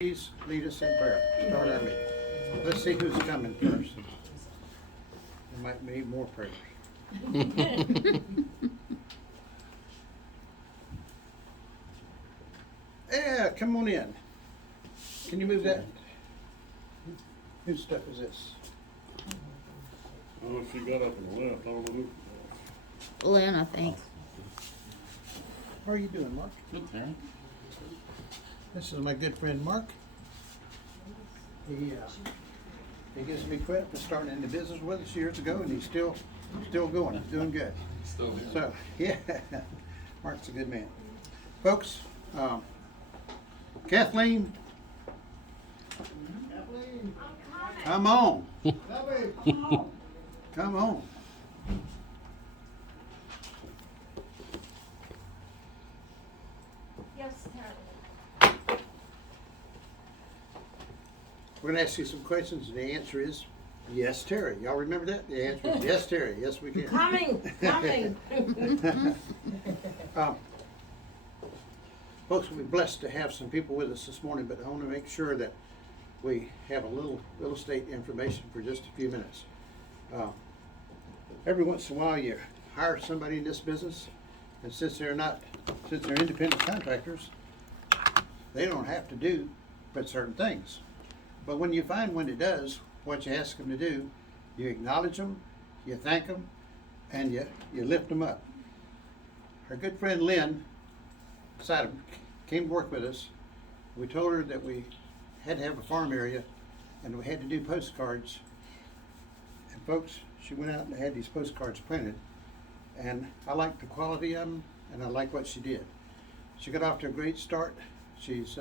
Please lead us in prayer. Start at me. Let's see who's coming first. We might need more prayers. Yeah, come on in. Can you move that? Whose stuff is this? Oh, she got up and left. I don't know who. Lynn, I think. How are you doing, Mark? Good, Terry. This is my good friend Mark. He gives me credit for starting into business with us years ago, and he's still going. He's doing good. Still here. So, yeah, Mark's a good man. Folks, Kathleen, come on. Come on. Yes, Terry. We're going to ask you some questions, and the answer is yes, Terry. Y'all remember that? The answer is yes, Terry. Yes, we can. Coming. Folks, we're blessed to have some people with us this morning, but I want to make sure that we have a little real estate information for just a few minutes. Every once in a while, you hire somebody in this business, and since they're independent contractors, they don't have to do but certain things. But when you find one that does what you ask them to do, you acknowledge them, you thank them, and you lift them up. Our good friend Lynn Sadam came to work with us. We told her that we had to have a farm area and we had to do postcards. And folks, she went out and had these postcards printed. And I liked the quality of them, and I like what she did. She got off to a great start. She's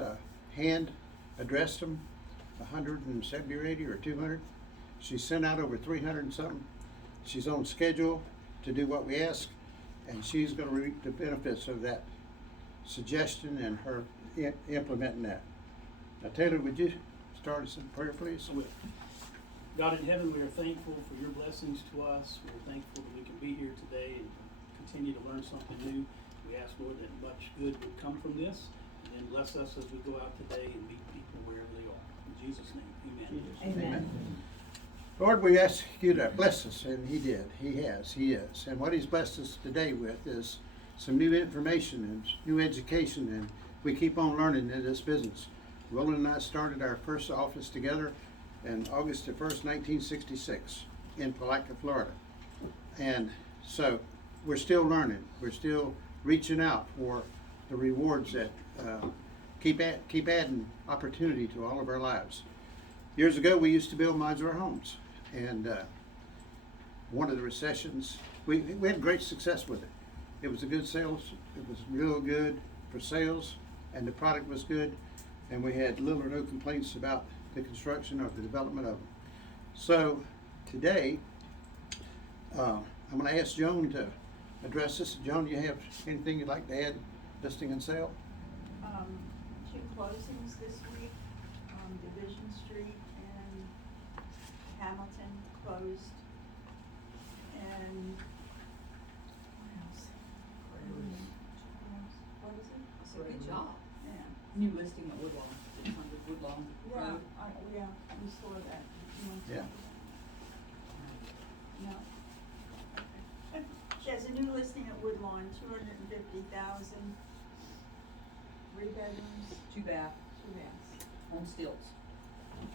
hand addressed them, 170 or 80 or 200. She sent out over 300 and something. She's on schedule to do what we ask, and she's going to reap the benefits of that suggestion and her implementing that. Now, Taylor, would you start us in prayer, please? God in heaven, we are thankful for your blessings to us. We're thankful that we can be here today and continue to learn something new. We ask, Lord, that much good would come from this, and then bless us as we go out today and meet people wherever they are. In Jesus' name, amen. Amen. Lord, we ask you to bless us, and he did. He has. He is. And what he's blessed us today with is some new information and new education, and we keep on learning in this business. Roland and I started our first office together on August the 1st, 1966 in Palatka, Florida. And so we're still learning. We're still reaching out for the rewards that keep adding opportunity to all of our lives. Years ago, we used to build modular homes, and one of the recessions, we had great success with it. It was a good sales. It was real good for sales, and the product was good, and we had little or no complaints about the construction or the development of them. So today, I'm going to ask Joan to address this. Joan, you have anything you'd like to add, listing and sale? 2 closings this week, Division Street and Hamilton closed, and what else? What is it? So good job. Yeah. New listing at Woodlawn, 600 Woodlawn Road. Yeah, we saw that. You want to Yeah. talk about it? No. She has a new listing at Woodlawn, 250,000, 3 bedrooms, 2 bath, 2 baths. on stilts.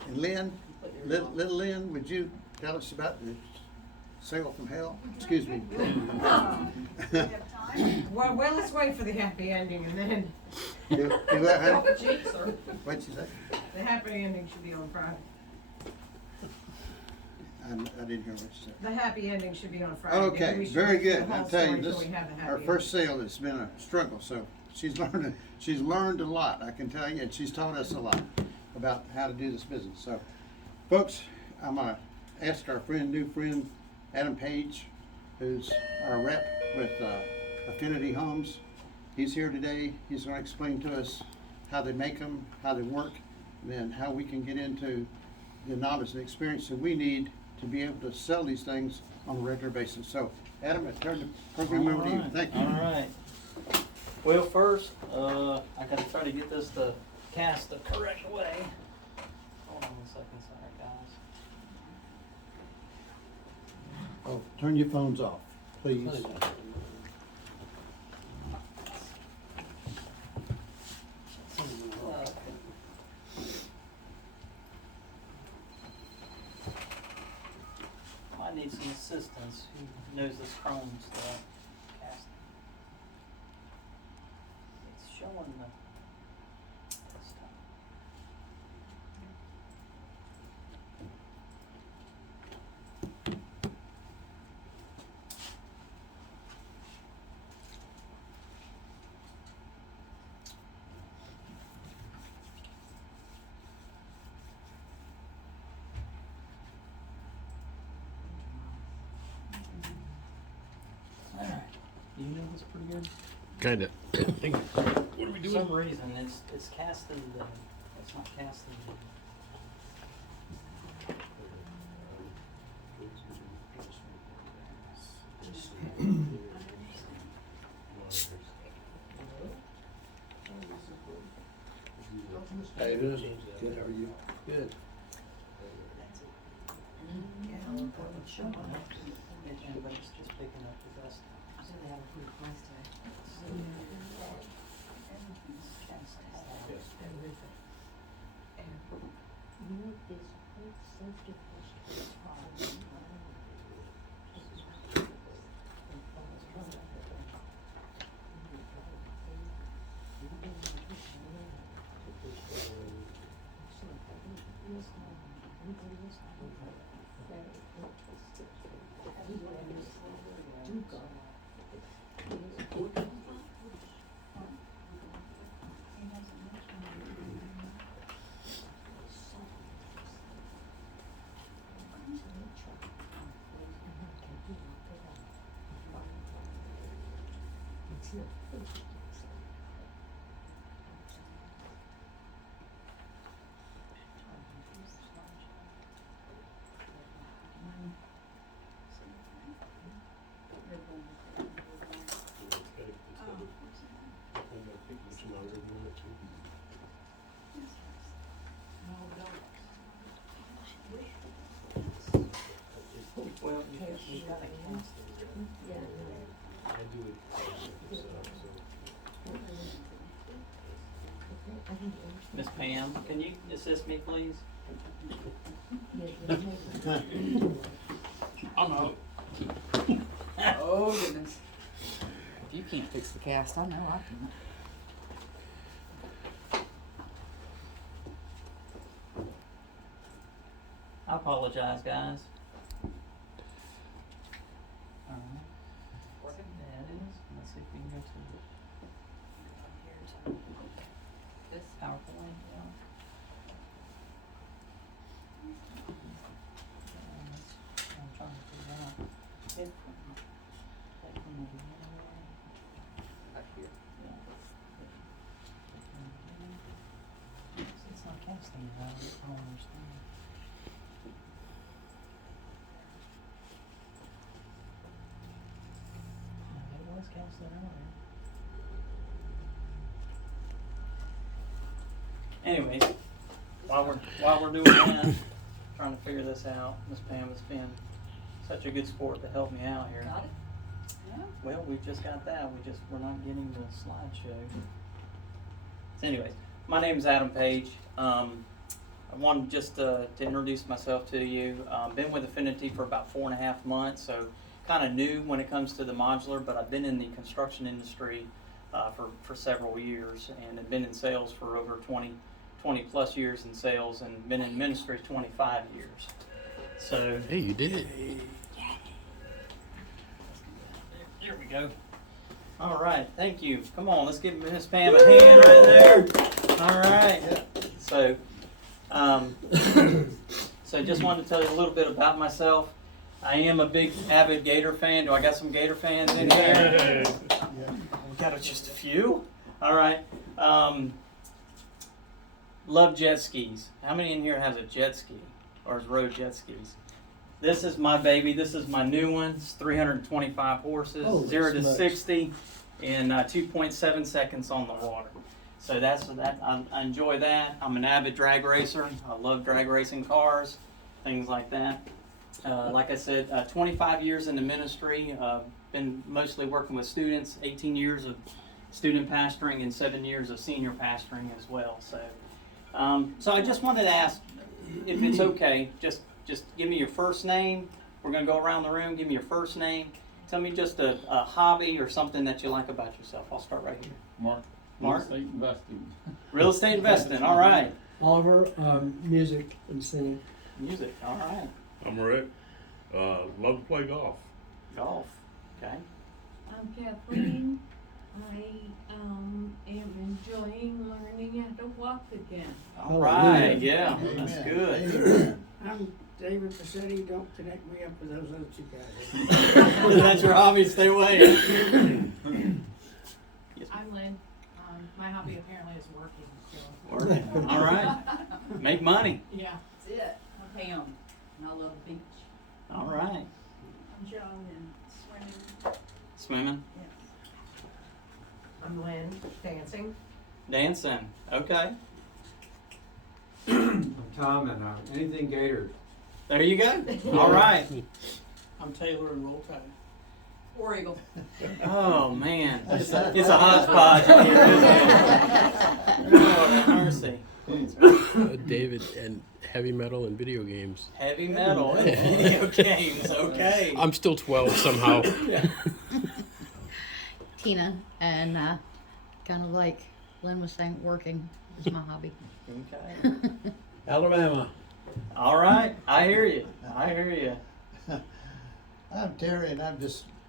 And Lynn, Completely little Lynn, would you tell us about the sale from hell? Excuse me. Do we have time? Well, let's wait for the happy ending and then Do that, huh? Cheap, sir. What'd you say? the happy ending should be on Friday. I didn't hear what you said. The happy ending should be on Friday. Okay, Then we should very do the good. whole I'll tell you, story this, till we have the happy our first ending. sale has been a struggle, so she's learned a lot, I can tell you, and she's taught us a lot about how to do this business. So, folks, I'm gonna ask our new friend, Adam Page, who's our rep with Affinity Homes. He's here today. He's gonna explain to us how they make them, how they work, and then how we can get into the knowledge and experience that we need to be able to sell these things on a regular basis. So, Adam, I turn the program over to you. Thank you. All right. Well, first, I gotta try to get this to cast the correct way. Hold on a second, sorry guys. Oh, turn your phones off, please. Might need some assistance. Who knows this Chrome stuff? Casting. It's showing the desktop. Alright, do you know this pretty good? Kinda. What are we doing? For some reason, it's casting the, it's not casting the. Hey, good. Good, how are you? Good. But it's just picking up the dust. Well, you gotta cast it. Miss Pam, can you assist me, please? I'm out. Oh, goodness. If you can't fix the cast, I know I can. I apologize, guys. Alright. Working? Yeah, it is. Let's see if we can go to this PowerPoint, yeah. I'm trying to figure out. If that one will be anywhere. Up here. Yeah. It's not casting it out, I don't understand. It was casting earlier. Anyways, while we're doing that, trying to figure this out, Miss Pam has been such a good sport to help me out here. Got it? Yeah. Well, we just got that. We're not getting the slideshow. So anyways, my name is Adam Page. I wanted just to introduce myself to you. Been with Affinity for about 4.5 months, so kind of new when it comes to the modular, but I've been in the construction industry for several years, and have been in sales for over 20 plus years in sales, and been in ministry 25 years. So Hey, you did. here we go. All right, thank you. Come on, let's give Miss Pam a hand right there. All right. So, so just wanted to tell you a little bit about myself. I am a big avid Gator fan. Do I got some Gator fans in here? We got just a few. All right. Love jet skis. How many in here has a jet ski or has rode jet skis? This is my baby. This is my new one. It's 325 horses, Holy 0 to smokes. 60 in 2.7 seconds on the water. So that's that. I enjoy that. I'm an avid drag racer. I love drag racing cars, things like that. Like I said, 25 years in the ministry. Been mostly working with students. 18 years of student pastoring and 7 years of senior pastoring as well. So I just wanted to ask if it's okay. Just give me your first name. We're gonna go around the room. Give me your first name. Tell me just a hobby or something that you like about yourself. I'll start right here. Mark. Mark? Real estate investing. Real estate investing. All right. Oliver, music and singing. Music. All right. I'm Rick. Love to play golf. Golf. Okay. I'm Kathleen. I am enjoying learning how to walk again. All right. Yeah. That's Amen. good. Amen. I'm David Pacetti. Don't connect me up with those other two guys. That's your hobby. Stay away. I'm Lynn. My hobby apparently is working, so. Working. All right. Make money. Yeah. That's it. I'm Pam, and I love the beach. All right. I'm Joan and swimming. Swimming. I'm Lynn, dancing. Dancing. Okay. I'm Tom, and anything Gator. There you go. All right. I'm Taylor and Roll Tide. War Eagle. Oh man, it's a hodgepodge here, isn't it? Lord have mercy. David, and heavy metal and video games. Heavy metal and video games. Okay. I'm still 12 somehow. Tina, and kind of like Lynn was saying, working is my hobby. Okay. Alabama. All right. I hear you. I hear you. I'm Terry, and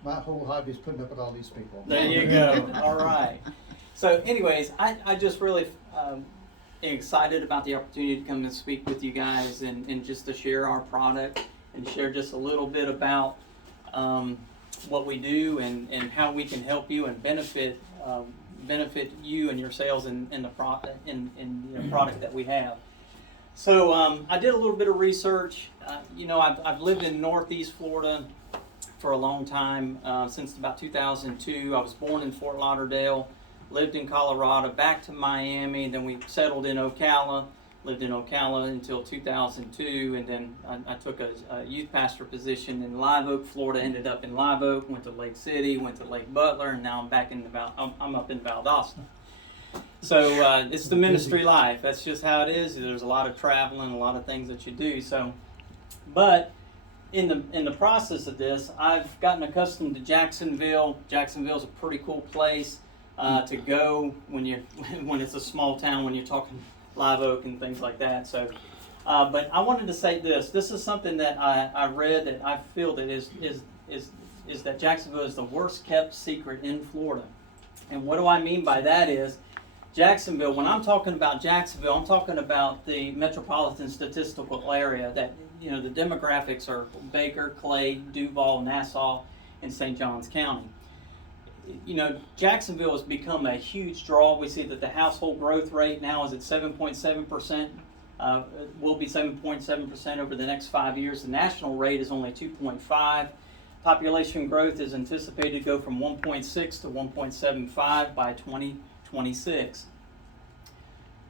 my whole hobby is putting up with all these people. There you go. All right. So, anyways, I just really excited about the opportunity to come and speak with you guys and just to share our product and share just a little bit about what we do and how we can help you and benefit you and your sales in the product that we have. So I did a little bit of research. I've lived in Northeast Florida for a long time, since about 2002. I was born in Fort Lauderdale, lived in Colorado, back to Miami, then we settled in Ocala, lived in Ocala until 2002, and then I took a youth pastor position in Live Oak, Florida, ended up in Live Oak, went to Lake City, went to Lake Butler, and now I'm back in I'm up in Valdosta. So it's the ministry life. That's just how it is. There's a lot of traveling, a lot of things that you do. So, but in the process of this, I've gotten accustomed to Jacksonville. Jacksonville's a pretty cool place to go when it's a small town, when you're talking Live Oak and things like that. So, but I wanted to say this. This is something that I read that I feel that is that Jacksonville is the worst kept secret in Florida. And what do I mean by that is Jacksonville, when I'm talking about Jacksonville, I'm talking about the metropolitan statistical area that, the demographics are Baker, Clay, Duval, Nassau, and St. Johns County. Jacksonville has become a huge draw. We see that the household growth rate now is at 7.7%. Will be 7.7% over the next 5 years. The national rate is only 2.5. Population growth is anticipated to go from 1.6 to 1.75 by 2026.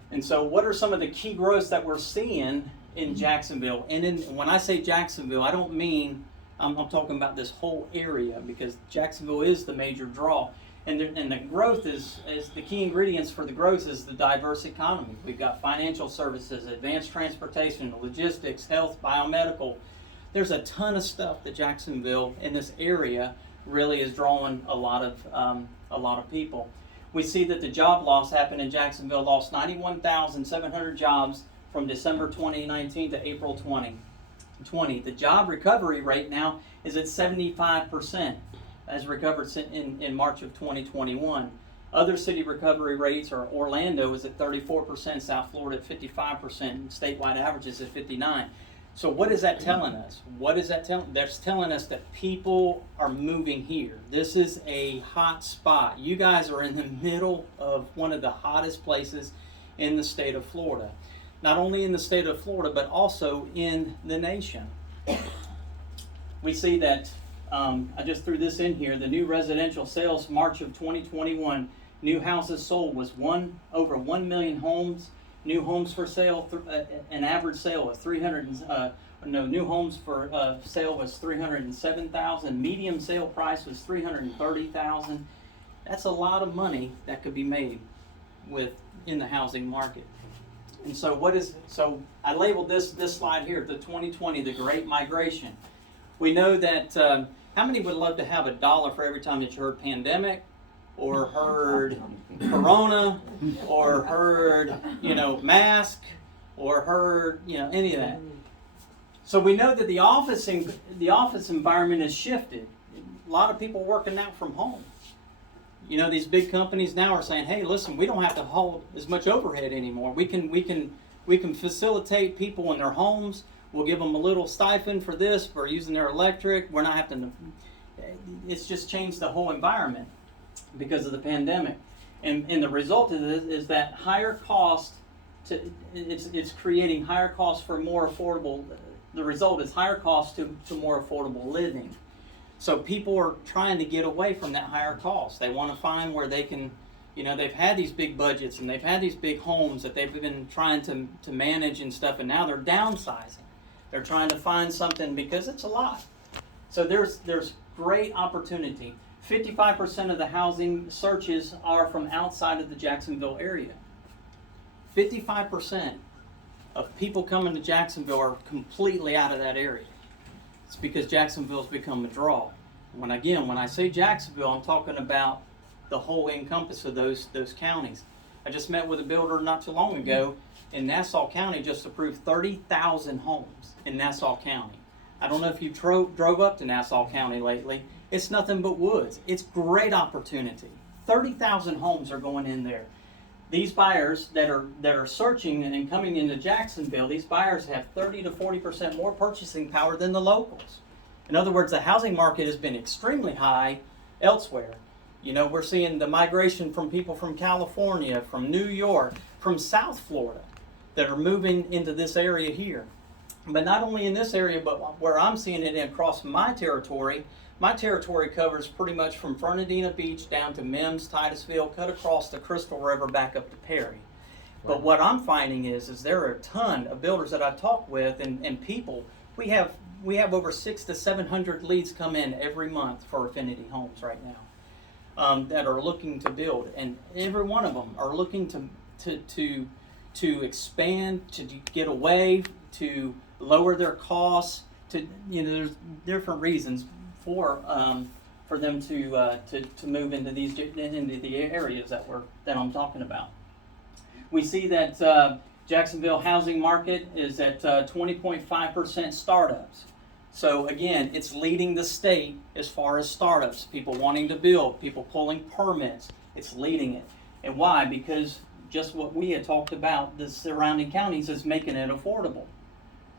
And so what are some of the key growths that we're seeing in Jacksonville? And when I say Jacksonville, I don't mean, I'm talking about this whole area, because Jacksonville is the major draw. And the growth is the key ingredients for the growth is the diverse economy. We've got financial services, advanced transportation, logistics, health, biomedical. There's a ton of stuff that Jacksonville in this area really is drawing a lot of people. We see that the job loss happened in Jacksonville, lost 91,700 jobs from December 2019 to April 2020. The job recovery rate now is at 75%, as recovered in March of 2021. Other city recovery rates are Orlando is at 34%, South Florida at 55%, statewide averages at 59%. So what is that telling us? What is that telling? That's telling us that people are moving here. This is a hot spot. You guys are in the middle of one of the hottest places in the state of Florida. Not only in the state of Florida, but also in the nation. We see that, I just threw this in here, the new residential sales March of 2021 new houses sold was over 1 million homes. New homes for sale, an average sale of new homes for sale was 307,000. Medium sale price was 330,000. That's a lot of money that could be made in the housing market. And so I labeled this slide here, the 2020, the Great Migration. We know that, how many would love to have $1 for every time that you heard pandemic, or heard corona, or heard, mask, or heard, any of that? So we know that the office environment has shifted. A lot of people working out from home. These big companies now are saying, hey, listen, we don't have to hold as much overhead anymore. We can facilitate people in their homes. We'll give them a little stipend for this, for using their electric. We're not having to, it's just changed the whole environment because of the pandemic. And the result of this is that higher cost, it's creating higher costs for more affordable, the result is higher cost to more affordable living. So people are trying to get away from that higher cost. They want to find where they can, they've had these big budgets and they've had these big homes that they've been trying to manage and stuff, and now they're downsizing. They're trying to find something because it's a lot. So there's great opportunity. 55% of the housing searches are from outside of the Jacksonville area. 55% of people coming to Jacksonville are completely out of that area. It's because Jacksonville's become a draw. When I say Jacksonville, I'm talking about the whole encompass of those counties. I just met with a builder not too long ago in Nassau County, just approved 30,000 homes in Nassau County. I don't know if you drove up to Nassau County lately. It's nothing but woods. It's great opportunity. 30,000 homes are going in there. These buyers that are searching and coming into Jacksonville, these buyers have 30 to 40% more purchasing power than the locals. In other words, the housing market has been extremely high elsewhere. We're seeing the migration from people from California, from New York, from South Florida that are moving into this area here. But not only in this area, but where I'm seeing it across my territory covers pretty much from Fernandina Beach down to Mims, Titusville, cut across the Crystal River back up to Perry. But what I'm finding is there are a ton of builders that I talk with and people. We have over 600 to 700 leads come in every month for Affinity Homes right now that are looking to build, and every one of them are looking to expand, to get away, to lower their costs. There's different reasons for them to move into the areas that I'm talking about. We see that Jacksonville housing market is at 20.5% startups. So again, it's leading the state as far as startups, people wanting to build, people pulling permits. It's leading it. And why? Because just what we had talked about, the surrounding counties is making it affordable.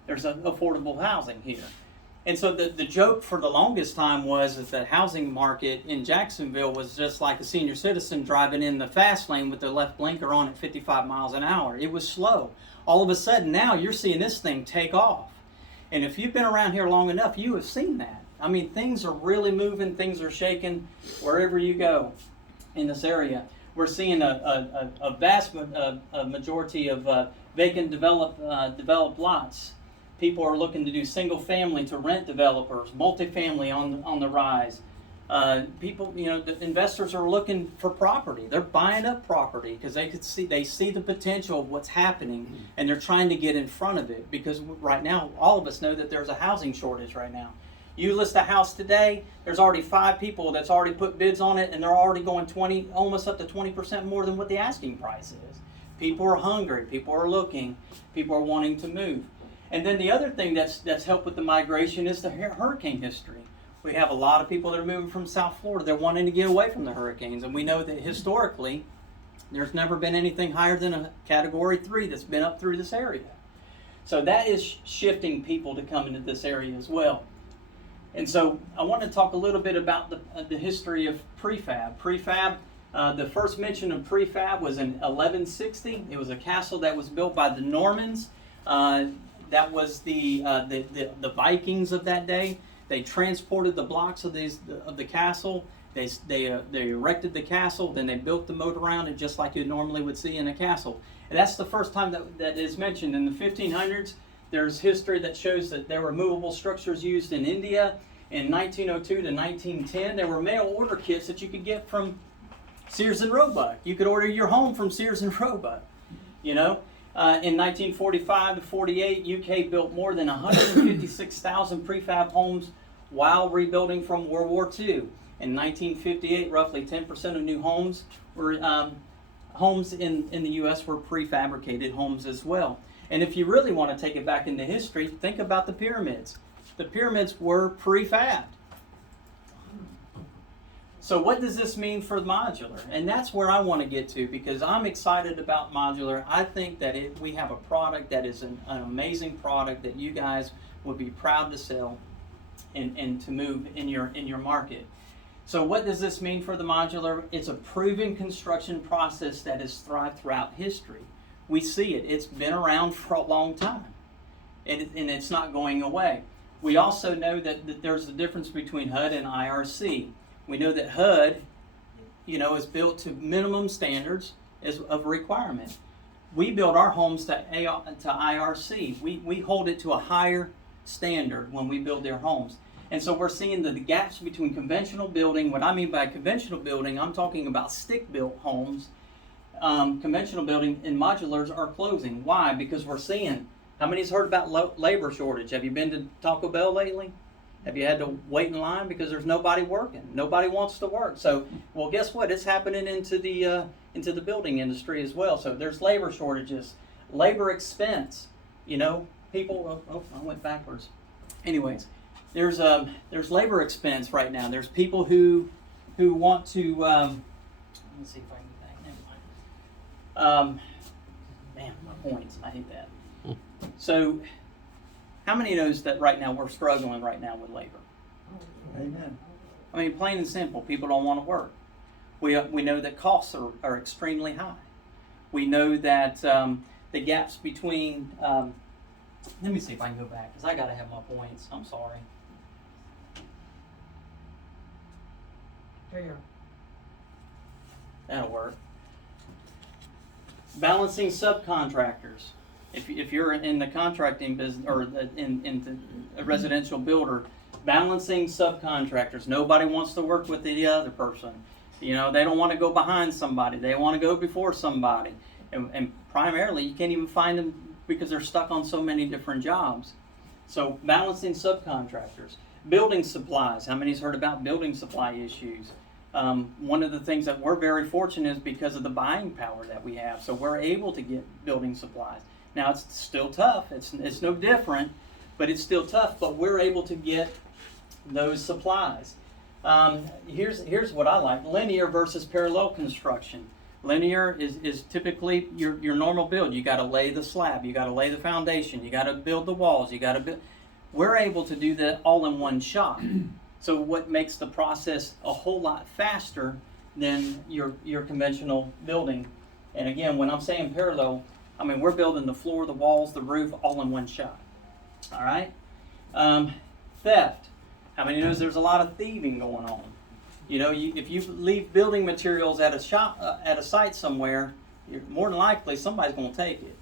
There's affordable housing here. And so the joke for the longest time was that the housing market in Jacksonville was just like a senior citizen driving in the fast lane with the left blinker on at 55 miles an hour. It was slow. All of a sudden now you're seeing this thing take off. And if you've been around here long enough, you have seen that. I mean, things are really moving, things are shaking wherever you go in this area. We're seeing a vast majority of vacant developed lots. People are looking to do single family to rent developers, multifamily on the rise. The investors are looking for property. They're buying up property because they see the potential of what's happening, and they're trying to get in front of it because right now all of us know that there's a housing shortage right now. You list a house today, there's already 5 people that's already put bids on it, and they're already going almost up to 20% more than what the asking price is. People are hungry, people are looking, people are wanting to move. And then the other thing that's helped with the migration is the hurricane history. We have a lot of people that are moving from South Florida. They're wanting to get away from the hurricanes. And we know that historically, there's never been anything higher than a Category 3 that's been up through this area. So that is shifting people to come into this area as well. And so I want to talk a little bit about the history of prefab. Prefab, the first mention of prefab was in 1160. It was a castle that was built by the Normans. That was the Vikings of that day. They transported the blocks of the castle They erected the castle, then they built the moat around it just like you normally would see in a castle. And that's the first time that is mentioned. In the 1500s, there's history that shows that there were movable structures used in India. In 1902 to 1910, there were mail order kits that you could get from Sears and Roebuck. You could order your home from Sears and Roebuck, you know. In 1945 to 48, UK built more than 156,000 prefab homes while rebuilding from World War II. In 1958, roughly 10% of new homes were homes in the U.S. were prefabricated homes as well. And if you really want to take it back into history, think about the pyramids. The pyramids were prefabbed. So what does this mean for modular? And that's where I want to get to, because I'm excited about modular. I think that we have a product that is an amazing product that you guys would be proud to sell and to move in your market. So what does this mean for the modular? It's a proven construction process that has thrived throughout history. We see it. It's been around for a long time, and it's not going away. We also know that there's a difference between HUD and IRC. We know that HUD, is built to minimum standards of requirement. We build our homes to IRC. We hold it to a higher standard when we build their homes. And so we're seeing the gaps between conventional building. What I mean by conventional building, I'm talking about stick-built homes. Conventional building and modulars are closing. Why? Because we're seeing, how many's heard about labor shortage? Have you been to Taco Bell lately? Have you had to wait in line because there's nobody working? Nobody wants to work. So, well, guess what? It's happening into the building industry as well. So there's labor shortages, labor expense. People. Oh, I went backwards. Anyways, there's labor expense right now. There's people who want to. Let me see if I can get back. Never mind. Man, my points. I hate that. So, how many knows that right now we're struggling right now with labor? Amen. I mean, plain and simple, people don't want to work. We know that costs are extremely high. We know that the gaps between, let me see if I can go back, because I got to have my points. I'm sorry. Here you go. That'll work. Balancing subcontractors. If you're in the contracting business or in a residential builder, balancing subcontractors. Nobody wants to work with the other person. They don't want to go behind somebody. They want to go before somebody. And primarily, you can't even find them because they're stuck on so many different jobs. So balancing subcontractors. Building supplies. How many's heard about building supply issues? One of the things that we're very fortunate is because of the buying power that we have. So we're able to get building supplies. Now, it's still tough. It's no different, but it's still tough. But we're able to get those supplies. Here's what I like. Linear versus parallel construction. Linear is typically your normal build. You got to lay the slab. You got to lay the foundation. You got to build the walls. You got to build. We're able to do that all in one shot. So what makes the process a whole lot faster than your conventional building. And again, when I'm saying parallel, I mean, we're building the floor, the walls, the roof, all in one shot. All right? Theft. How many knows there's a lot of thieving going on? If you leave building materials at a site somewhere, more than likely somebody's going to take it.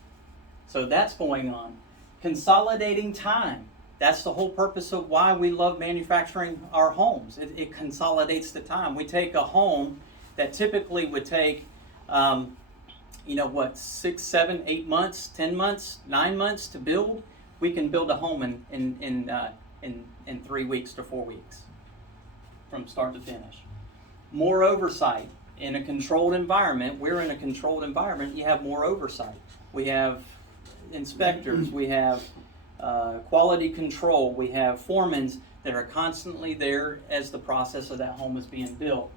So that's going on. Consolidating time. That's the whole purpose of why we love manufacturing our homes. It consolidates the time. We take a home that typically would take 6, 7, 8 months, 10 months, 9 months to build. We can build a home in 3 weeks to 4 weeks from start to finish. More oversight. In a controlled environment, we're in a controlled environment, you have more oversight. We have inspectors, we have quality control, we have foremen that are constantly there as the process of that home is being built.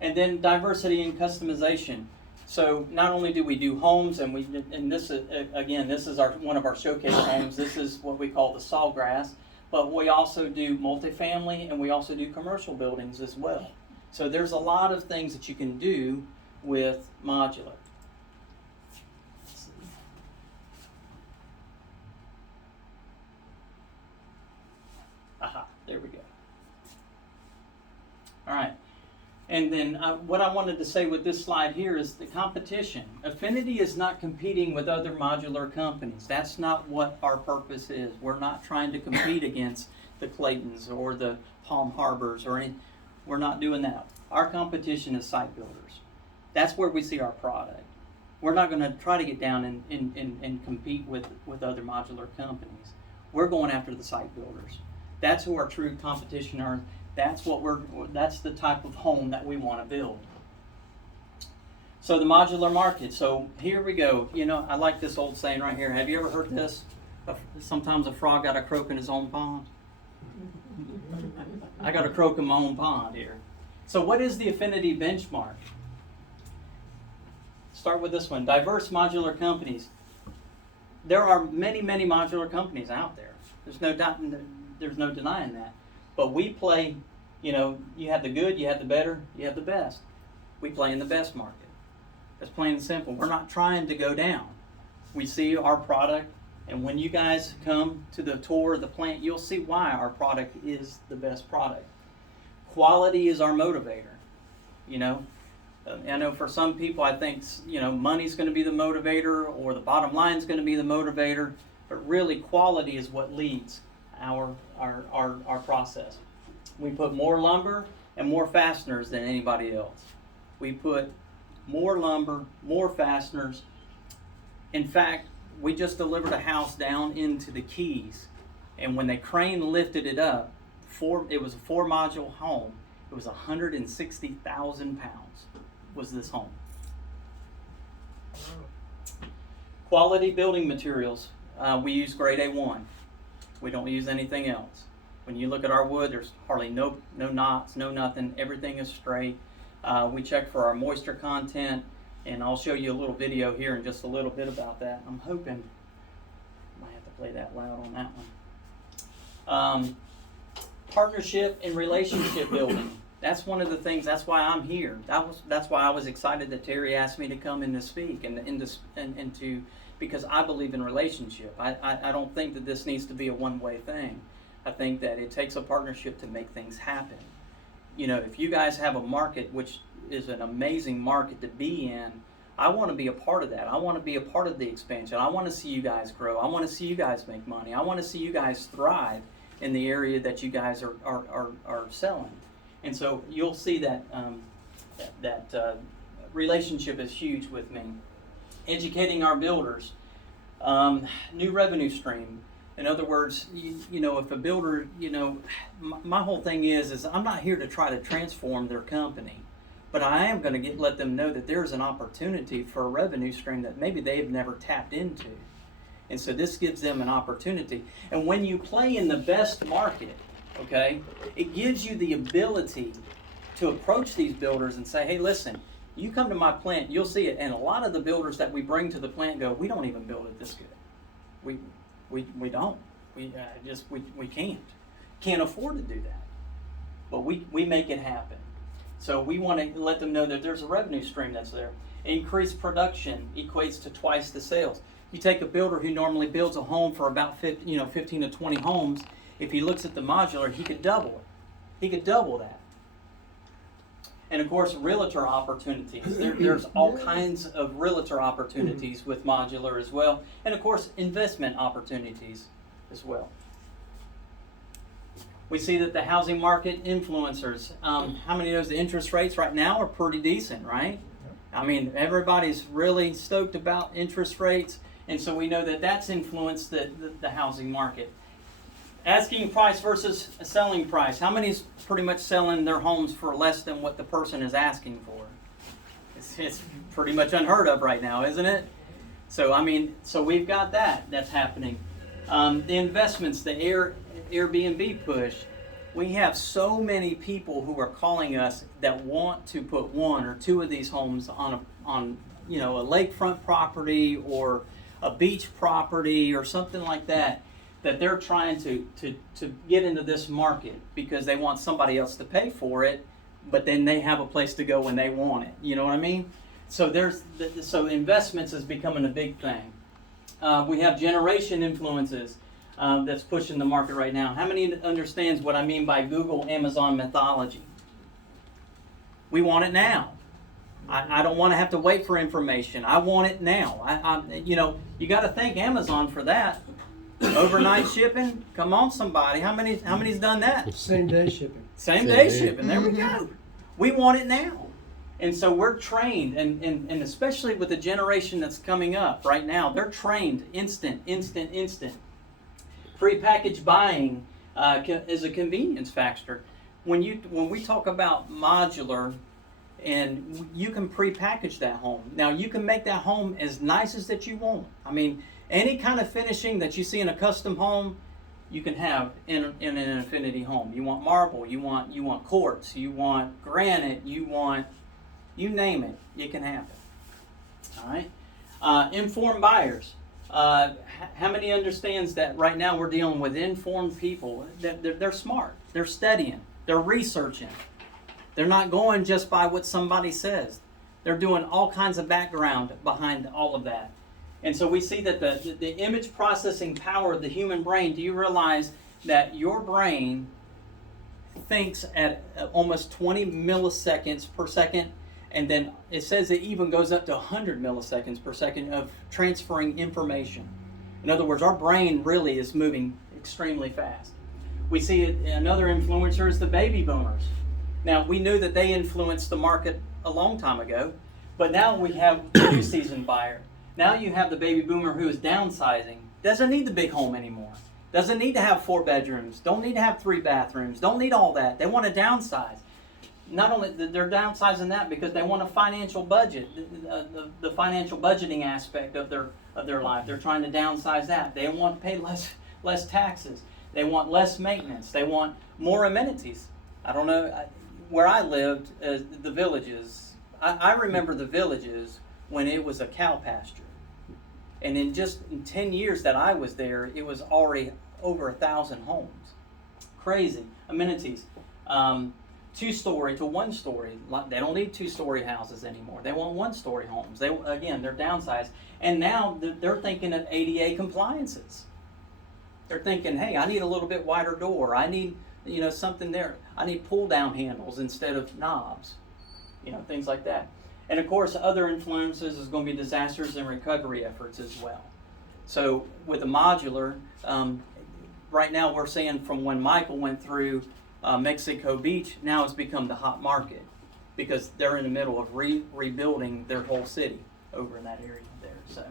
And then diversity and customization. So not only do we do homes, and this is one of our showcase homes. This is what we call the Sawgrass, but we also do multifamily and we also do commercial buildings as well. So there's a lot of things that you can do with modular. Let's see. Aha, there we go. All right. And then what I wanted to say with this slide here is the competition. Affinity is not competing with other modular companies. That's not what our purpose is. We're not trying to compete against the Claytons or the Palm Harbors or any. We're not doing that. Our competition is site builders. That's where we see our product. We're not going to try to get down and compete with other modular companies. We're going after the site builders. That's who our true competition are. That's the type of home that we want to build. So the modular market. So here we go. You know, I like this old saying right here. Have you ever heard this? Sometimes a frog got a croak in his own pond. I got a croak in my own pond here. So what is the Affinity benchmark? Start with this one. Diverse modular companies. There are many, many modular companies out there. There's no denying that. But we play, you know, you have the good, you have the better, you have the best. We play in the best market. That's plain and simple. We're not trying to go down. We see our product, and when you guys come to the tour of the plant, you'll see why our product is the best product. Quality is our motivator. You know, I know for some people, I think, you know, money's going to be the motivator or the bottom line is going to be the motivator, but really quality is what leads our process. We put more lumber and more fasteners than anybody else. We put more lumber, more fasteners. In fact, we just delivered a house down into the Keys, and when the crane lifted it up, it was a 4-module home. It was 160,000 pounds was this home. Quality building materials. We use grade A1. We don't use anything else. When you look at our wood, there's hardly no knots, no nothing. Everything is straight. We check for our moisture content, and I'll show you a little video here in just a little bit about that. I'm hoping I might have to play that loud on that one. Partnership and relationship building. That's one of the things. That's why I'm here. That's why I was excited that Terry asked me to come in to speak and to because I believe in relationship. I don't think that this needs to be a one-way thing. I think that it takes a partnership to make things happen. You know, if you guys have a market, which is an amazing market to be in, I want to be a part of that. I want to be a part of the expansion. I want to see you guys grow. I want to see you guys make money. I want to see you guys thrive in the area that you guys are selling. And so you'll see that relationship is huge with me. Educating our builders. New revenue stream. In other words, you know, if a builder, you know, my whole thing is I'm not here to try to transform their company, but I am going to let them know that there's an opportunity for a revenue stream that maybe they've never tapped into. And so this gives them an opportunity. And when you play in the best market, okay, it gives you the ability to approach these builders and say, hey, listen, you come to my plant, you'll see it. And a lot of the builders that we bring to the plant go, we don't even build it this good. We don't. We can't afford to do that. But we make it happen. So we want to let them know that there's a revenue stream that's there. Increased production equates to twice the sales. You take a builder who normally builds a home for about 15 to 20 homes. If he looks at the modular, he could double it. He could double that. And of course, realtor opportunities. There's all kinds of realtor opportunities with modular as well. And of course, investment opportunities as well. We see that the housing market influencers, how many of those interest rates right now are pretty decent, right? I mean, everybody's really stoked about interest rates. And so we know that that's influenced the housing market. Asking price versus selling price. How many is pretty much selling their homes for less than what the person is asking for? It's pretty much unheard of right now, isn't it? So, I mean, so we've got that's happening. The investments, the Airbnb push. We have so many people who are calling us that want to put 1 or 2 of these homes on a lakefront property or a beach property or something like that they're trying to get into this market because they want somebody else to pay for it, but then they have a place to go when they want it. You know what I mean? So so investments is becoming a big thing. We have generation influences that's pushing the market right now. How many understands what I mean by Google Amazon mythology? We want it now. I don't want to have to wait for information. I want it now. You got to thank Amazon for that. Overnight shipping. Come on, somebody. How many's done that? Same day shipping. Same day shipping. There we go. We want it now. And so we're trained, and especially with the generation that's coming up right now, they're trained instant. Prepackaged buying is a convenience factor. When we talk about modular, and you can prepackage that home. Now you can make that home as nice as that you want. I mean, any kind of finishing that you see in a custom home, you can have in an Affinity home. You want marble, you want quartz, you want granite, you name it, you can have it. All right. Informed buyers. How many understands that right now we're dealing with informed people? That they're smart. They're studying. They're researching. They're not going just by what somebody says. They're doing all kinds of background behind all of that. And so we see that the image processing power of the human brain, do you realize that your brain thinks at almost 20 milliseconds per second, and then it says it even goes up to 100 milliseconds per second of transferring information. In other words, our brain really is moving extremely fast. We see it, another influencer is the baby boomers. Now, we knew that they influenced the market a long time ago, but now we have the new season buyer. Now you have the baby boomer who is downsizing, doesn't need the big home anymore, doesn't need to have 4 bedrooms, don't need to have 3 bathrooms, don't need all that. They want to downsize. Not only they're downsizing that because they want a financial budget, the financial budgeting aspect of their life. They're trying to downsize that. They want to pay less taxes. They want less maintenance. They want more amenities. I don't know. Where I lived, the villages, I remember the villages when it was a cow pasture. And in 10 years that I was there, it was already over 1,000 homes. Crazy. Amenities. 2-story to 1-story. They don't need 2-story houses anymore. They want 1-story homes. They're downsized. And now they're thinking of ADA compliances. They're thinking, hey, I need a little bit wider door. I need something there. I need pull-down handles instead of knobs, things like that. And of course, other influences is going to be disasters and recovery efforts as well. So with the modular, right now we're seeing from when Michael went through Mexico Beach, now it's become the hot market because they're in the middle of rebuilding their whole city over in that area there.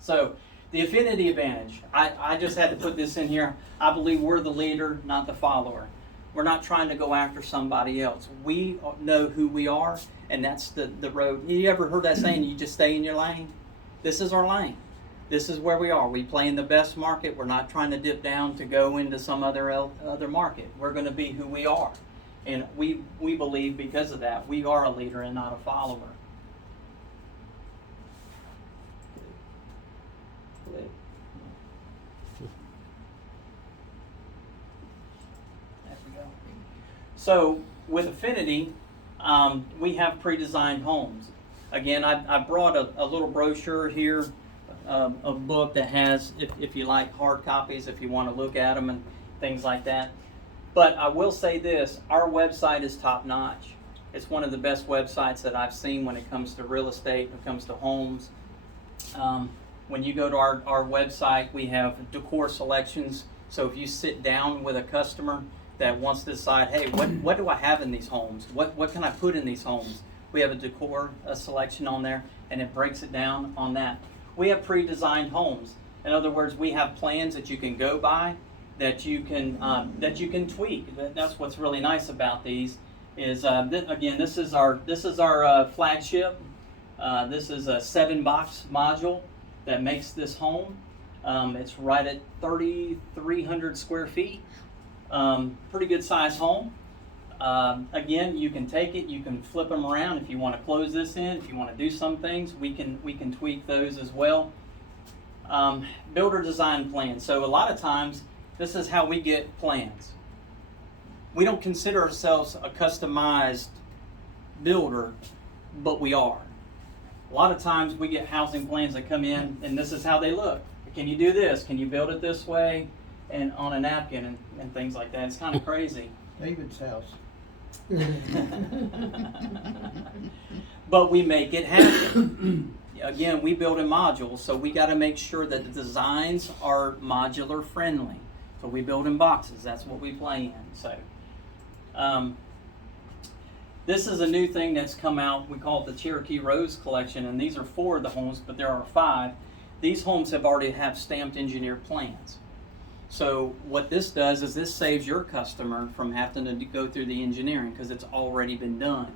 So the Affinity advantage, I just had to put this in here. I believe we're the leader, not the follower. We're not trying to go after somebody else. We know who we are, and that's the road. You ever heard that saying, you just stay in your lane? This is our lane. This is where we are. We play in the best market. We're not trying to dip down to go into some other market. We're going to be who we are. And we believe because of that, we are a leader and not a follower. So with Affinity, we have pre-designed homes. Again, I brought a little brochure here, a book that has, if you like hard copies, if you want to look at them and things like that. But I will say this, our website is top notch. It's one of the best websites that I've seen when it comes to real estate, when it comes to homes. When you go to our website, we have decor selections. So if you sit down with a customer that wants to decide, hey, what do I have in these homes? What can I put in these homes? We have a decor selection on there, and it breaks it down on that. We have pre-designed homes. In other words, we have plans that you can go by, that you can tweak. That's what's really nice about these. Is again, this is our flagship. This is a 7-box module that makes this home. It's right at 3,300 square feet. Pretty good size home. Again, you can take it, you can flip them around if you want to close this in. If you want to do some things, we can tweak those as well. Builder design plan. So a lot of times, this is how we get plans. We don't consider ourselves a customized builder, but we are. A lot of times we get housing plans that come in, and this is how they look. Can you do this? Can you build it this way? And on a napkin and things like that. It's kind of crazy. David's house. But we make it happen. Again, we build in modules, so we got to make sure that the designs are modular friendly. So we build in boxes. That's what we play in. So this is a new thing that's come out. We call it the Cherokee Rose Collection, and these are 4 of the homes, but there are 5. These homes have already have stamped engineered plans. So what this does is this saves your customer from having to go through the engineering because it's already been done.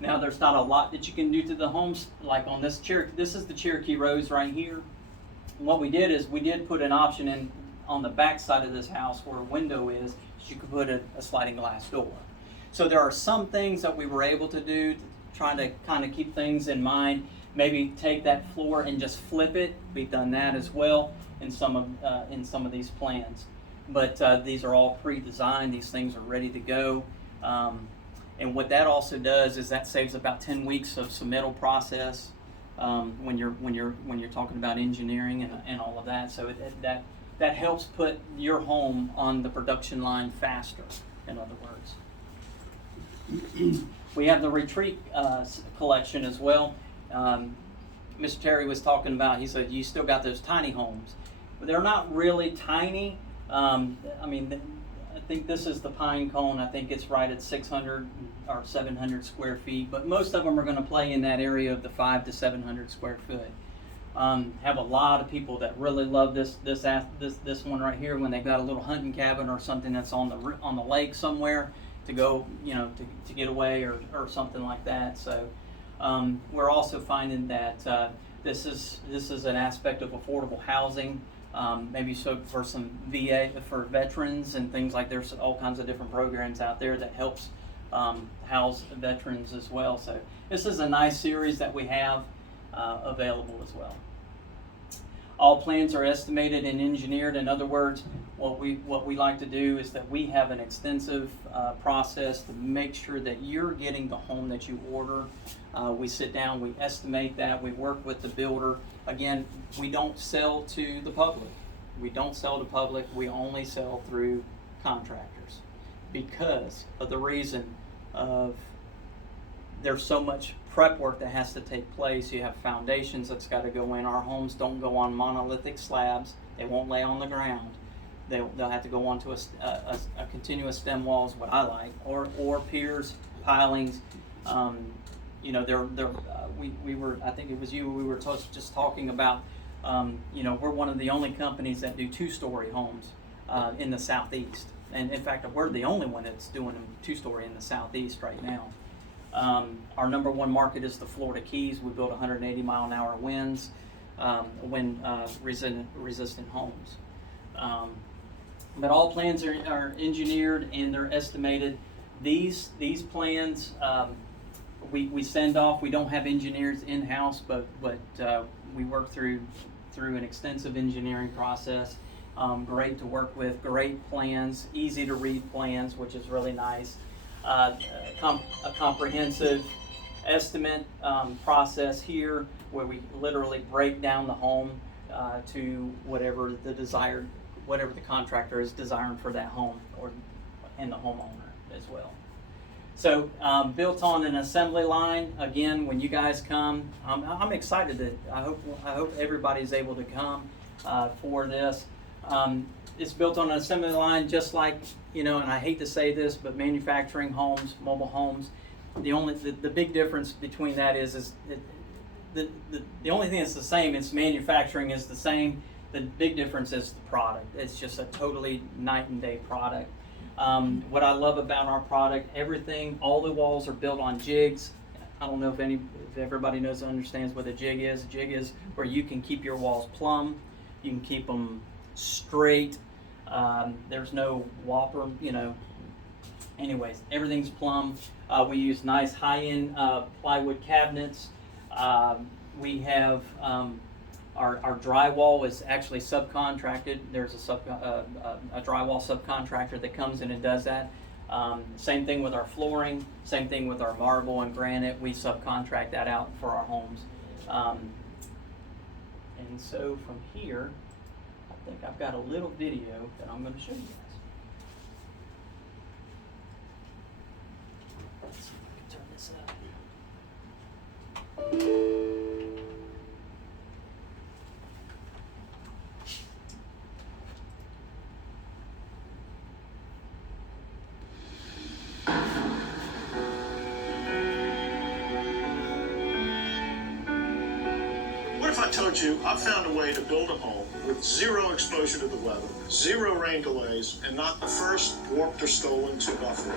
Now there's not a lot that you can do to the homes, like on this Cherokee. This is the Cherokee Rose right here. And what we did is we did put an option in on the back side of this house where a window is, you could put a sliding glass door. So there are some things that we were able to do, trying to kind of keep things in mind. Maybe take that floor and just flip it. We've done that as well in some of these plans. But these are all pre-designed. These things are ready to go. And what that also does is that saves about 10 weeks of submittal process when you're talking about engineering and all of that. So that helps put your home on the production line faster. In other words, we have the retreat collection as well. Mr. Terry was talking about. He said you still got those tiny homes, but they're not really tiny. I think this is the pine cone. I think it's right at 600 or 700 square feet, but most of them are going to play in that area of the 500 to 700 square foot. Have a lot of people that really love this one right here when they've got a little hunting cabin or something that's on the lake somewhere to go, to get away or something like that. So we're also finding that this is an aspect of affordable housing. Maybe so for some VA for veterans and things like. There's all kinds of different programs out there that helps house veterans as well. So this is a nice series that we have available as well. All plans are estimated and engineered. In other words, what we like to do is that we have an extensive process to make sure that you're getting the home that you order. We sit down, we estimate that, we work with the builder. Again, we don't sell to the public. We only sell through contractors because of the reason of there's so much prep work that has to take place. You have foundations that's got to go in. Our homes don't go on monolithic slabs. They won't lay on the ground. They'll have to go onto a continuous stem wall is what I like, or piers, pilings. We were, I think it was you, we were just talking about, we're one of the only companies that do 2-story homes in the Southeast. And in fact, we're the only one that's doing 2-story in the Southeast right now. Our number one market is the Florida Keys. We build 180-mile-an-hour winds, resistant homes. But all plans are engineered and they're estimated. These plans we send off. We don't have engineers in-house, but we work through an extensive engineering process. Great to work with, great plans, easy to read plans, which is really nice. A comprehensive estimate process here where we literally break down the home to whatever the contractor is desiring for that home and the homeowner as well. So built on an assembly line. Again, when you guys come, I'm excited that I hope everybody's able to come for this. It's built on an assembly line, just like, and I hate to say this, but manufacturing homes, mobile homes, the big difference between that is the only thing that's the same is manufacturing is the same. The big difference is the product. It's just a totally night and day product. What I love about our product, all the walls are built on jigs. I don't know if everybody knows and understands what a jig is. A jig is where you can keep your walls plumb. You can keep them straight. There's no whopper, Anyways, everything's plumb. We use nice high-end plywood cabinets. We have our drywall is actually subcontracted. There's a drywall subcontractor that comes in and does that. Same thing with our flooring. Same thing with our marble and granite. We subcontract that out for our homes. And so from here, I think I've got a little video that I'm going to show you guys. told you, I found a way to build a home with zero exposure to the weather, zero rain delays, and not the first warped or stolen 2x4.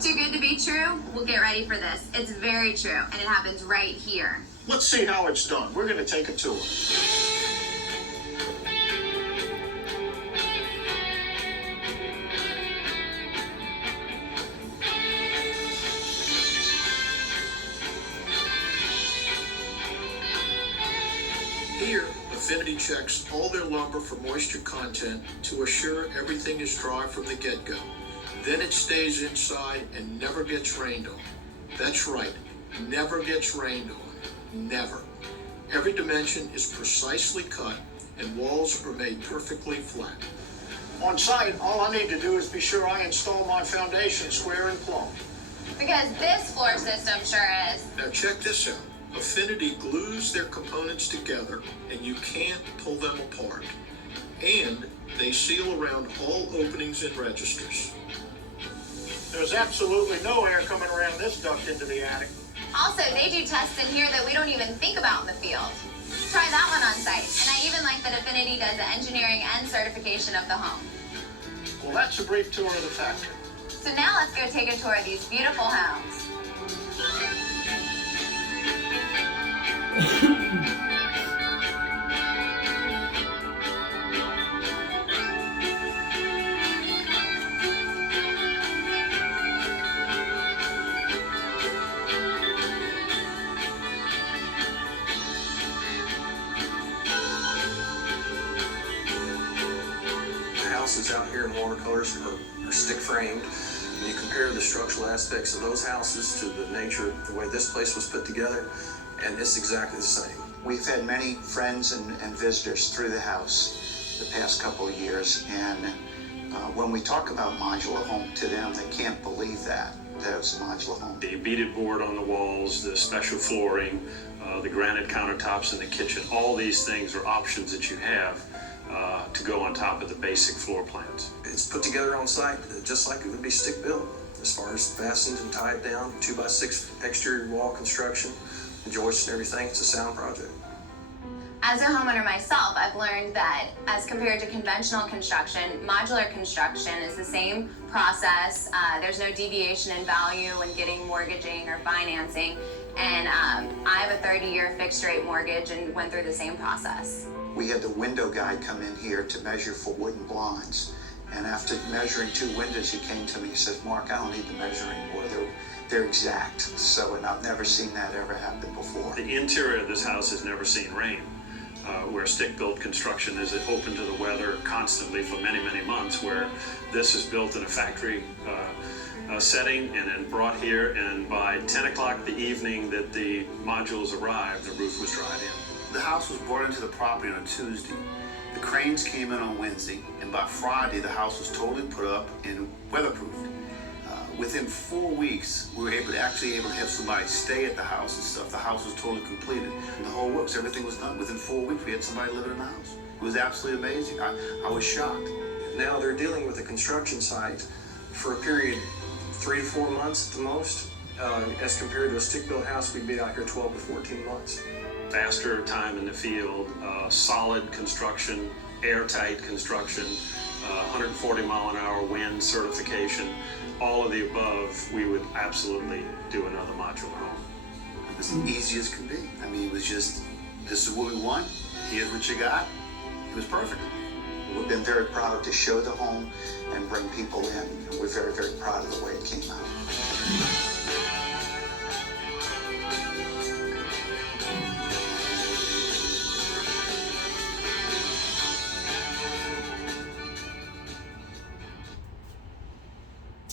Too good to be true? Well, get ready for this. It's very true, and it happens right here. Let's see how it's done. We're going to take a tour. Here, Affinity checks all their lumber for moisture content to assure everything is dry from the get-go. Then it stays inside and never gets rained on. That's right, never gets rained on. Never. Every dimension is precisely cut and walls are made perfectly flat. On site, all I need to do is be sure I install my foundation square and plumb. Because this floor system sure is. Now check this out. Affinity glues their components together and you can't pull them apart. And they seal around all openings and registers. There's absolutely no air coming around this duct into the attic. Also, they do tests in here that we don't even think about in the field. Try that one on site. And I even like that Affinity does the engineering and certification of the home. Well, that's a brief tour of the factory. So now let's go take a tour of these beautiful homes. Houses out here in watercolors are stick framed. When you compare the structural aspects of those houses to the nature, the way this place was put together, and it's exactly the same. We've had many friends and visitors through the house the past couple of years, and when we talk about modular home to them, they can't believe that it's a modular home. The beaded board on the walls, the special flooring, the granite countertops in the kitchen, all these things are options that you have to go on top of the basic floor plans. It's put together on site just like it would be stick built, as far as fastened and tied down, 2x6 exterior wall construction, the joists and everything. It's a sound project. As a homeowner myself, I've learned that as compared to conventional construction, modular construction is the same process. There's no deviation in value when getting mortgaging or financing. And I have a 30-year fixed rate mortgage and went through the same process. We had the window guy come in here to measure for wooden blinds. And after measuring 2 windows, he came to me and says, "Mark, I don't need the measure anymore. They're exact." So, and I've never seen that ever happen before. The interior of this house has never seen rain, where stick-built construction is open to the weather constantly for many, many months, where this is built in a factory setting and then brought here, and by 10 o'clock the evening that the modules arrived, the roof was dried in. The house was brought into the property on a Tuesday. The cranes came in on Wednesday, and by Friday the house was totally put up and weatherproofed. Within 4 weeks, we were able to have somebody stay at the house and stuff. The house was totally completed. And the whole works, everything was done. Within 4 weeks, we had somebody living in the house. It was absolutely amazing. I was shocked. Now they're dealing with a construction site for a period 3 to 4 months at the most. As compared to a stick-built house, we'd be out here 12 to 14 months. Faster time in the field, solid construction, airtight construction, 140 mile an hour wind certification, all of the above. We would absolutely do another modular home. It was easy as can be. I mean, it was just, this is what we want. Here's what you got. It was perfect. We've been very proud to show the home and bring people in. And we're very, very proud of the way it came out.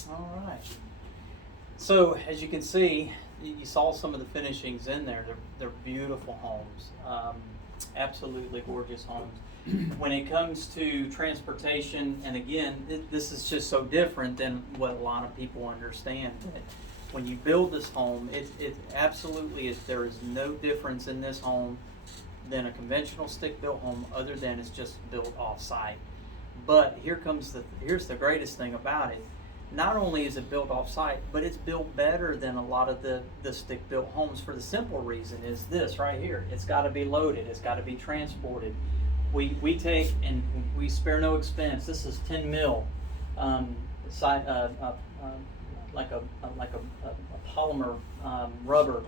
All right. So as you can see, you saw some of the finishings in there. They're beautiful homes, absolutely gorgeous homes. When it comes to transportation, and again, this is just so different than what a lot of people understand. That when you build this home, it absolutely is. There is no difference in this home than a conventional stick-built home, other than it's just built off-site. But here's the greatest thing about it. not only is it built off-site, but it's built better than a lot of the stick-built homes for the simple reason is this right here. It's got to be loaded. It's got to be transported. We take and we spare no expense. This is 10 mil, like a polymer rubber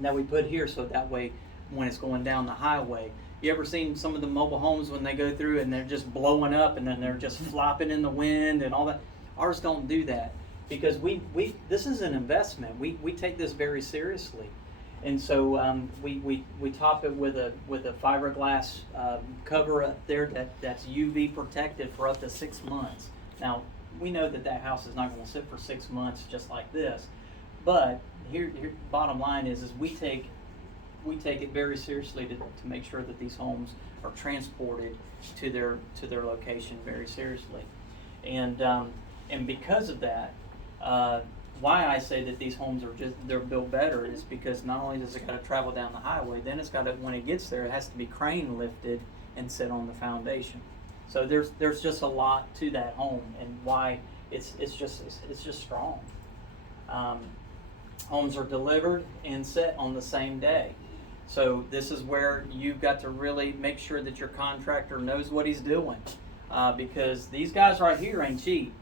that we put here, so that way when it's going down the highway. You ever seen some of the mobile homes when they go through and they're just blowing up and then they're just flopping in the wind and all that? Ours don't do that because this is an investment. We take this very seriously, and so we top it with a fiberglass cover up there that's UV protected for up to 6 months. Now we know that house is not going to sit for 6 months just like this, but here bottom line is we take it very seriously to make sure that these homes are transported to their location very seriously, and because of that, why I say that these homes they're built better is because not only does it got to travel down the highway, then it's got to, when it gets there, it has to be crane lifted and sit on the foundation. So there's just a lot to that home, and why it's just strong. Homes are delivered and set on the same day. So this is where you've got to really make sure that your contractor knows what he's doing, because these guys right here ain't cheap.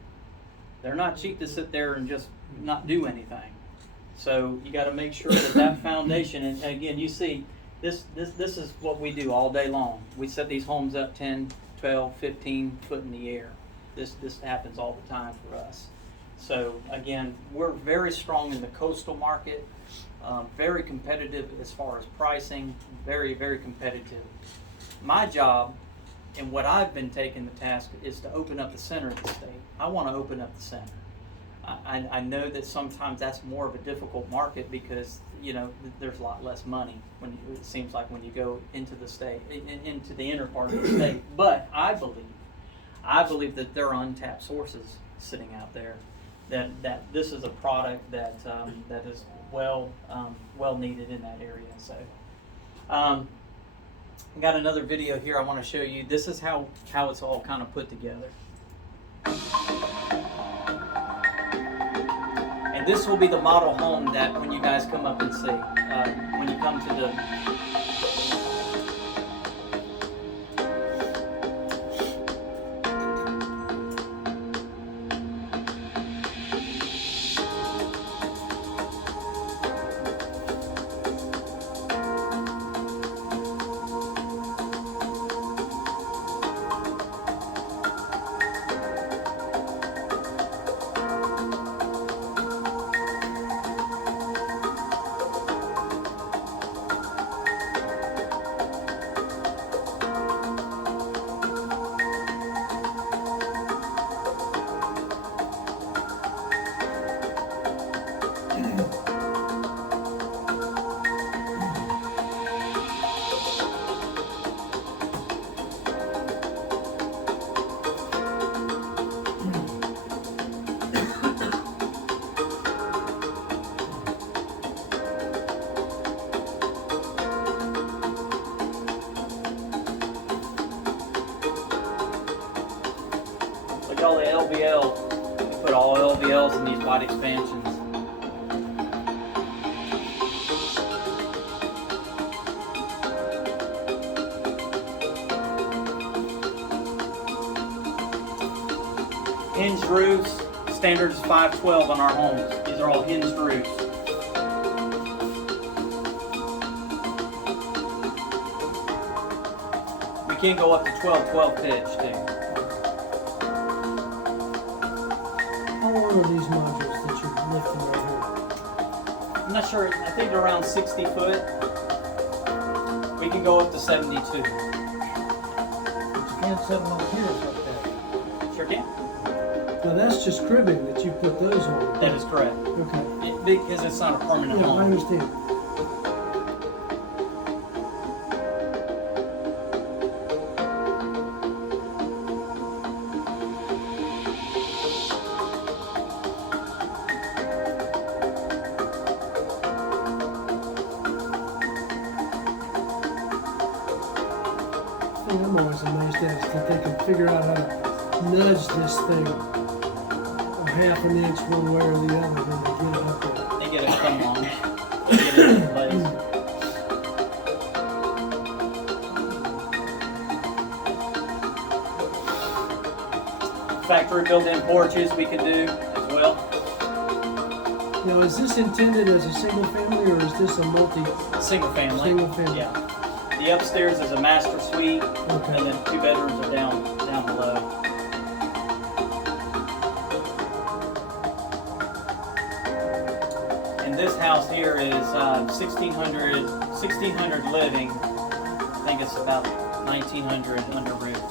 They're not cheap to sit there and just not do anything. So you got to make sure that foundation, and again, you see, this is what we do all day long. We set these homes up 10, 12, 15 foot in the air. This happens all the time for us. So again, we're very strong in the coastal market, very competitive as far as pricing, very, very competitive. My job and what I've been taking the task is to open up the center of the state. I want to open up the center. I know that sometimes that's more of a difficult market because, there's a lot less money it seems like when you go into the state, into the inner part of the state. But I believe that there are untapped sources sitting out there, that this is a product that is well needed in that area. So I got another video here I want to show you. This is how it's all kind of put together. And this will be the model home that when you guys come up and see, when you come to the all the LVL. We put all LVLs in these wide expansions. Hinged roofs, standard is 512 on our homes. These are all hinged roofs. We can go up to 12 pitch too. How long are these modules that you're lifting right here? I'm not sure, I think they're around 60 foot. We can go up to 72. But you can't set them on piers like that. Sure can. Now that's just cribbing that you put those on. That is correct. Okay. Because it's not a permanent Yeah, home. I understand. thing I'm always amazed at is that they can figure out how to nudge this thing, or half an inch one way or the other when they get it up there. They get it come on, they get it in place. Factory built-in porches we can do as well. Now, is this intended as a single family or is this a Single family. Single family. Yeah. The upstairs is a master suite, Okay. and then 2 bedrooms are down below. And this house here is 1600 living. I think it's about 1900 under roof.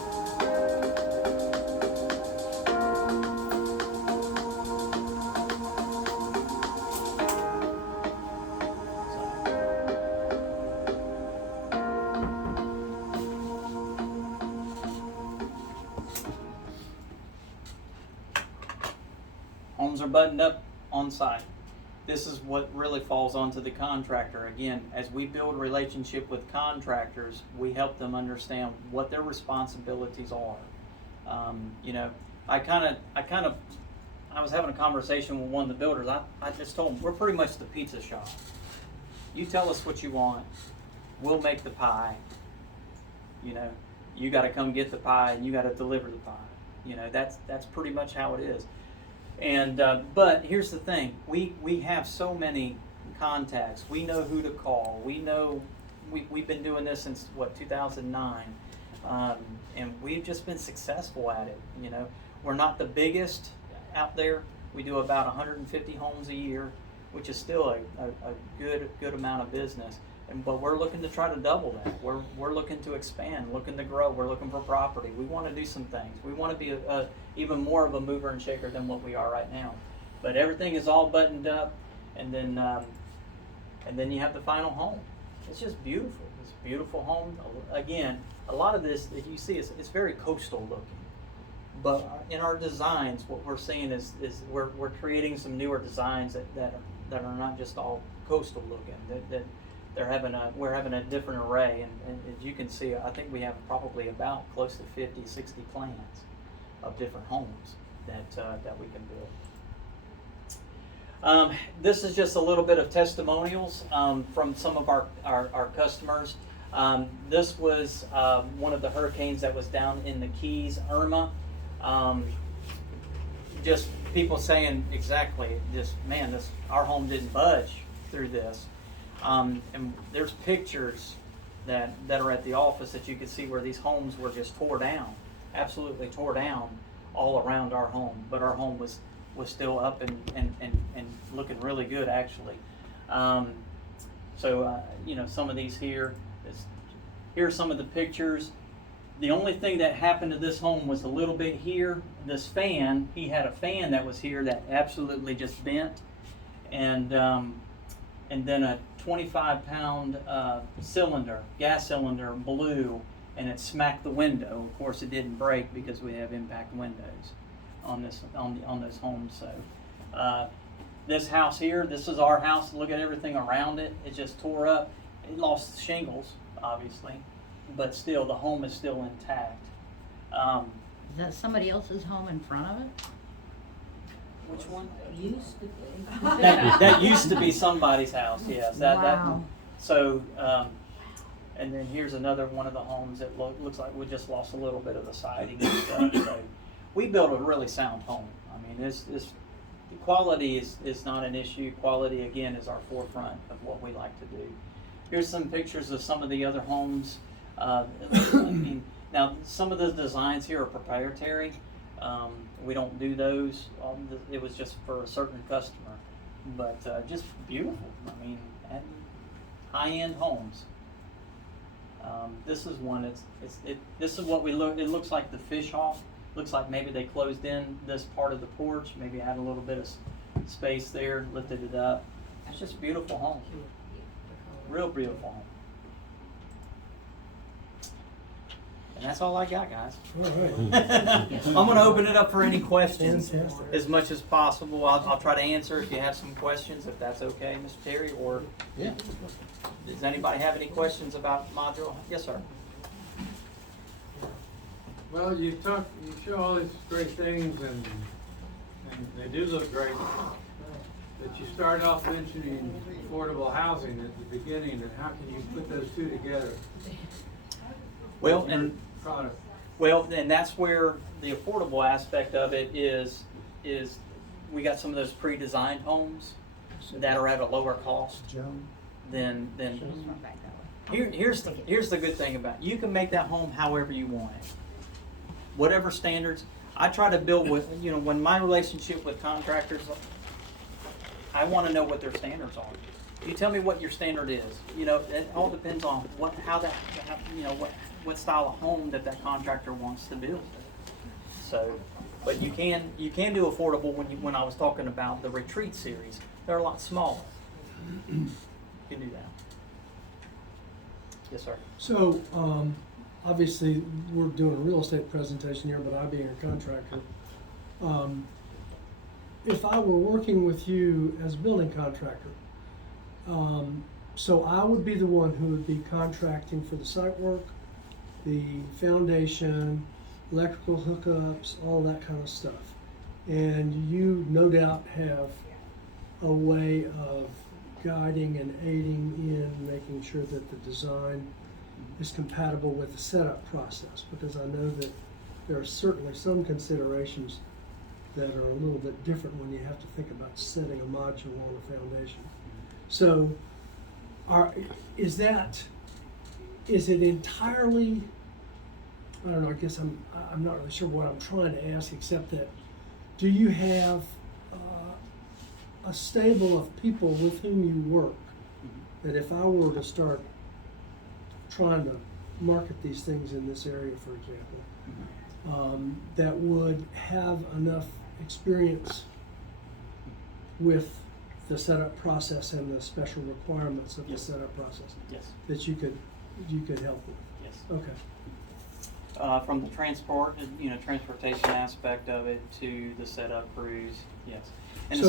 Homes are buttoned up on site. This is what really falls onto the contractor. Again, as we build a relationship with contractors, we help them understand what their responsibilities are. You know, I was having a conversation with one of the builders. I just told him, we're pretty much the pizza shop. You tell us what you want, we'll make the pie. You know, you got to come get the pie and you got to deliver the pie. You know, that's pretty much how it is. And but here's the thing: we have so many contacts. We know who to call. We know we've been doing this since what 2009, and we've just been successful at it. You know, we're not the biggest out there. We do about 150 homes a year, which is still a good amount of business. But we're looking to try to double that. We're looking to expand, looking to grow. We're looking for property. We want to do some things. We want to be even more of a mover and shaker than what we are right now. But everything is all buttoned up, and then you have the final home. It's just beautiful. It's a beautiful home. Again, a lot of this that you see it's very coastal looking. But in our designs, what we're seeing is we're creating some newer designs that are not just all coastal looking. That we're having a different array, and as you can see, I think we have probably about close to 50, 60 plans of different homes that we can build. This is just a little bit of testimonials from some of our customers. This was one of the hurricanes that was down in the Keys, Irma. Just people saying exactly, our home didn't budge through this. And there's pictures that are at the office that you can see where these homes were just tore down, absolutely tore down all around our home. But our home was still up and looking really good actually. You know, some of these here's some of the pictures. The only thing that happened to this home was a little bit here. This fan, he had a fan that was here that absolutely just bent, and then a 25-pound gas cylinder blew, and it smacked the window. Of course, it didn't break because we have impact windows on this home. So this house here, this is our house. Look at everything around it. It just tore up. It lost shingles, obviously, but still, the home is still intact. Is that somebody else's home in front of it? Which one? Used to be. That used to be somebody's house, yes. Wow. So, and then here's another one of the homes that looks like we just lost a little bit of the siding and stuff. So we built a really sound home. I mean, this quality is not an issue. Quality, again, is our forefront of what we like to do. Here's some pictures of some of the other homes. I mean, now, some of the designs here are proprietary. We don't do those. It was just for a certain customer, but just beautiful. I mean, and high-end homes. This is one. This is what we look. It looks like the fish hawk. Looks like maybe they closed in this part of the porch. Maybe had a little bit of space there, lifted it up. It's just a beautiful home. Real beautiful home. And that's all I got, guys. All right. I'm going to open it up for any questions Fantastic. as much as possible. I'll try to answer if you have some questions, if that's okay, Mr. Terry. Or Yeah. does anybody have any questions about module? Yes, sir. Well, you show all these great things, and they do look great. But you started off mentioning affordable housing at the beginning, and how can you put those two together? Well, with your and product? well, and that's where the affordable aspect of it is we got some of those pre-designed homes that are at a lower cost than here's the good thing about it. You can make that home however you want it. Whatever standards. I try to build with, when my relationship with contractors, I want to know what their standards are. You tell me what your standard is. It all depends on what style of home that contractor wants to build. So, but you can do affordable when I was talking about the retreat series. They're a lot smaller. You can do that. Yes, sir. So, obviously, we're doing a real estate presentation here, but I being a contractor, if I were working with you as a building contractor, so I would be the one who would be contracting for the site work, the foundation, electrical hookups, all that kind of stuff. And you no doubt have a way of guiding and aiding in making sure that the design is compatible with the setup process, because I know that there are certainly some considerations that are a little bit different when you have to think about setting a module on a foundation. So, is it entirely, I don't know, I guess I'm not really sure what I'm trying to ask, except that, do you have a stable of people with whom you work, that if I were to start trying to market these things in this area, for example, that would have enough experience with the setup process and the special requirements of the setup process? Yes. That you could help with? Yes. Okay. From the transportation aspect of it to the setup crews, yes. And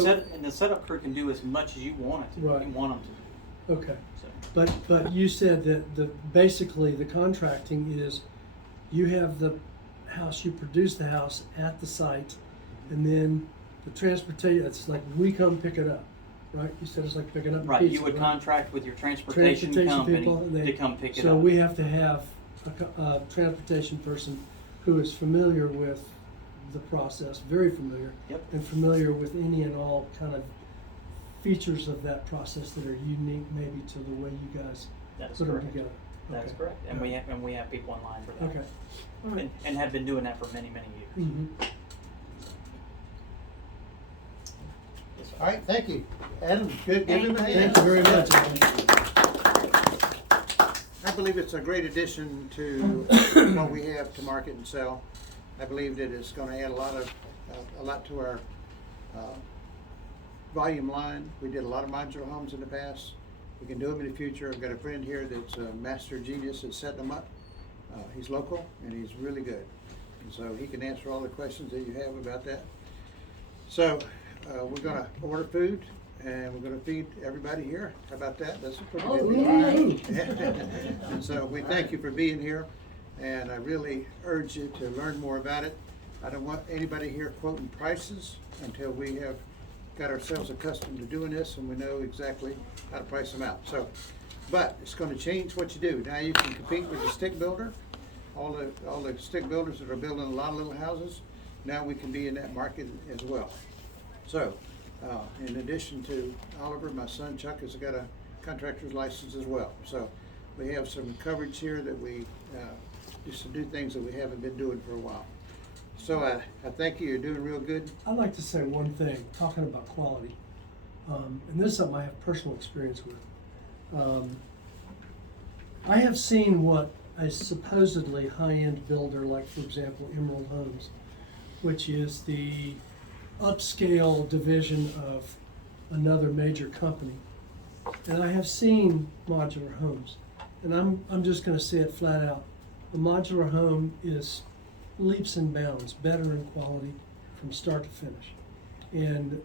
the setup crew can do as much as you want it to. Right. You want them to do. Okay. So. But you said that basically the contracting is, you have the house, you produce the house at the site, and then the transportation, it's like we come pick it up, right? You said it's like picking up Right, pizza, you would right? contract with your transportation company people, to come pick it up. So we have to have a transportation person who is familiar with the process, very familiar, Yep. and familiar with any and all kind of features of that process that are unique maybe to the way you guys That is put them correct. together. That is Okay. correct. And we have people in line for that. Okay. All right. And have been doing that for many, many years. Mhm. Yes, sir. All right, thank you. Adam, good, give him a hand. Thank you very much. I believe it's a great addition to what we have to market and sell. I believe that it's gonna add a lot to our, volume line. We did a lot of modular homes in the past. We can do them in the future. I've got a friend here that's a master genius at setting them up. He's local and he's really good. And so he can answer all the questions that you have about that. So, we're gonna order food and we're gonna feed everybody here. How about that? That's a pretty good deal. And so we thank you for being here, and I really urge you to learn more about it. I don't want anybody here quoting prices until we have got ourselves accustomed to doing this and we know exactly how to price them out. So, but it's gonna change what you do. Now you can compete with the stick builder, all the stick builders that are building a lot of little houses. Now we can be in that market as well. So, in addition to Oliver, my son Chuck has got a contractor's license as well. So we have some coverage here that we used to do things that we haven't been doing for a while. So I thank you. You're doing real good. I'd like to say one thing, talking about quality, and this is something I have personal experience with. I have seen what a supposedly high-end builder, like for example Emerald Homes, which is the upscale division of another major company, and I have seen modular homes, and I'm just going to say it flat out: a modular home is leaps and bounds better in quality from start to finish, and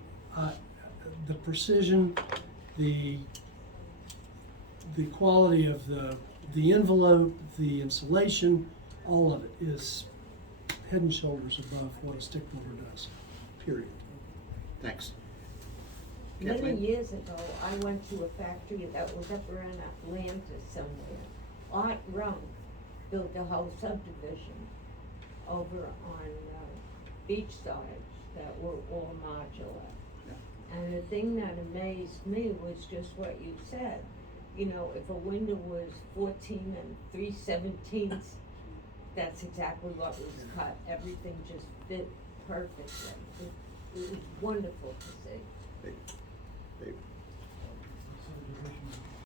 the precision, the quality of the envelope, the insulation, all of it is head and shoulders above what a stick builder does, period. Thanks. Many Kathleen? years ago, I went to a factory that was up around Atlanta somewhere. Art Runk built a whole subdivision over on Beachside that were all modular. And the thing that amazed me was just what you said. You know, if a window was 14 and 3/17, that's exactly what was cut. Everything just fit perfectly. It was wonderful to see. They-